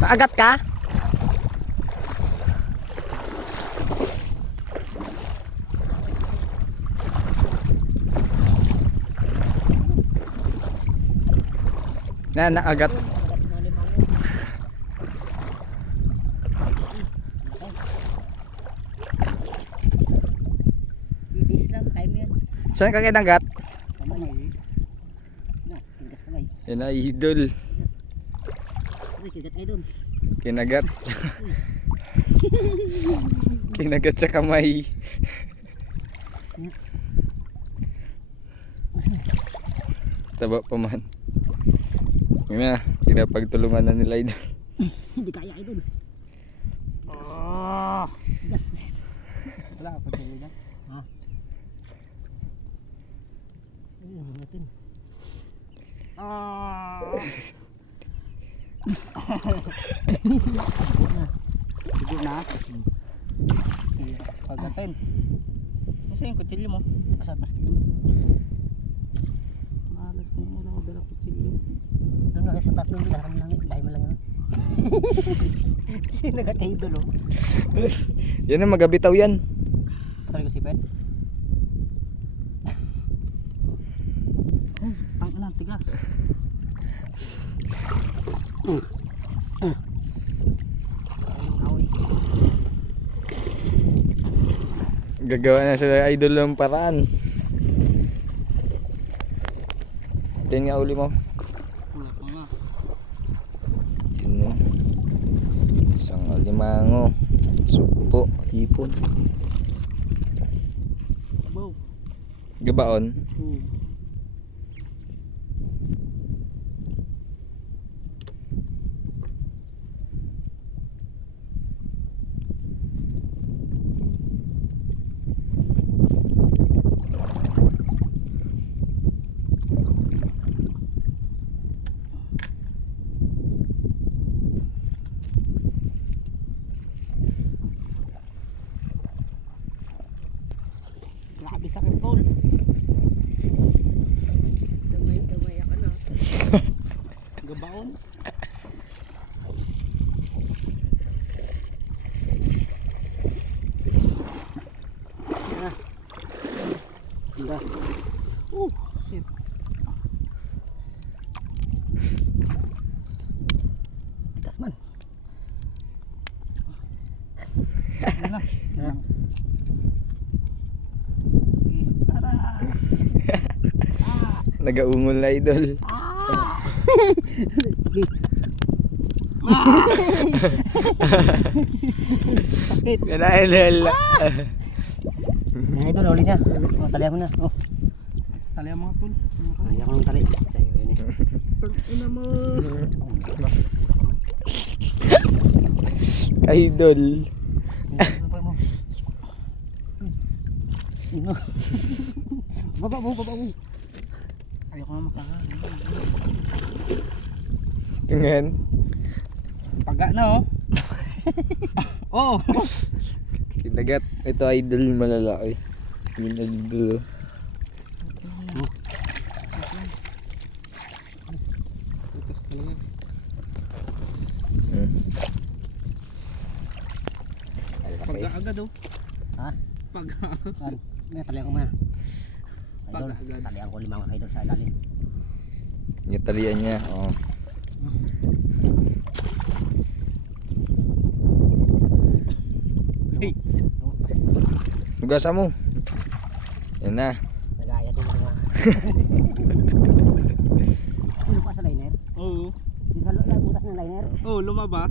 Naagat ka? Naagat. Bibis lang, time yan. Saan ka kinagat? Kamay. Na, kinagat kamay. Yan na, idol. Uy, kinagat kayo dun. Kinagat. Kinagat sa kamay. Taba pa man. Yun na, pinapagtulungan na nila idol. Hindi kaya kayo dun. Oh, gas. Wala ka pagtuloy na. Ha? Ayun, natin. Sigo na. Pagdating. Masa yung kutsilyo mo? Asad basket mo. Malas ko mo lang dala kutsilyo. Doon na sa taas doon, lahat lang, lahi mo lang yun. Kasi nagkakaidol oh. Yan na, magabitaw yan. Patry ko si Ben. Ang inang tigas. Gagawa na sila idol ng paraan. Yan nga uli mo. Wala pa nga. Yun no. Isang alimango. Sugpo. Hipon. Abaw. Gabaon. Grabe sakit tol. Damay ka na. Gabaon. Ganda. Shit. Tigas man. Yan na. Yan. Nagaungol na idol. Sakit. Yan na idol. Yan ito, huli niya. Talihan mo na. Oh. Talihan mo nga, Pul. Talihan ko ng tali. Sa'yo yun eh. Ina mo. Idol. Baba mo. Ayoko nga makakain. Tingnan. Paga na oh. Oh. Kinagat. Ito idol malalaki. Yun idol. Paga agad oh. Ha? Paga. Talihan ko muna. Talihan ko 5 kayo sa ilalim. Yung talian niya. Oh. Hugasan mo. Yan na. Nagaya din mga. Ano pa sa liner? Oo. Di sa butas ng liner? Oo, lumabas.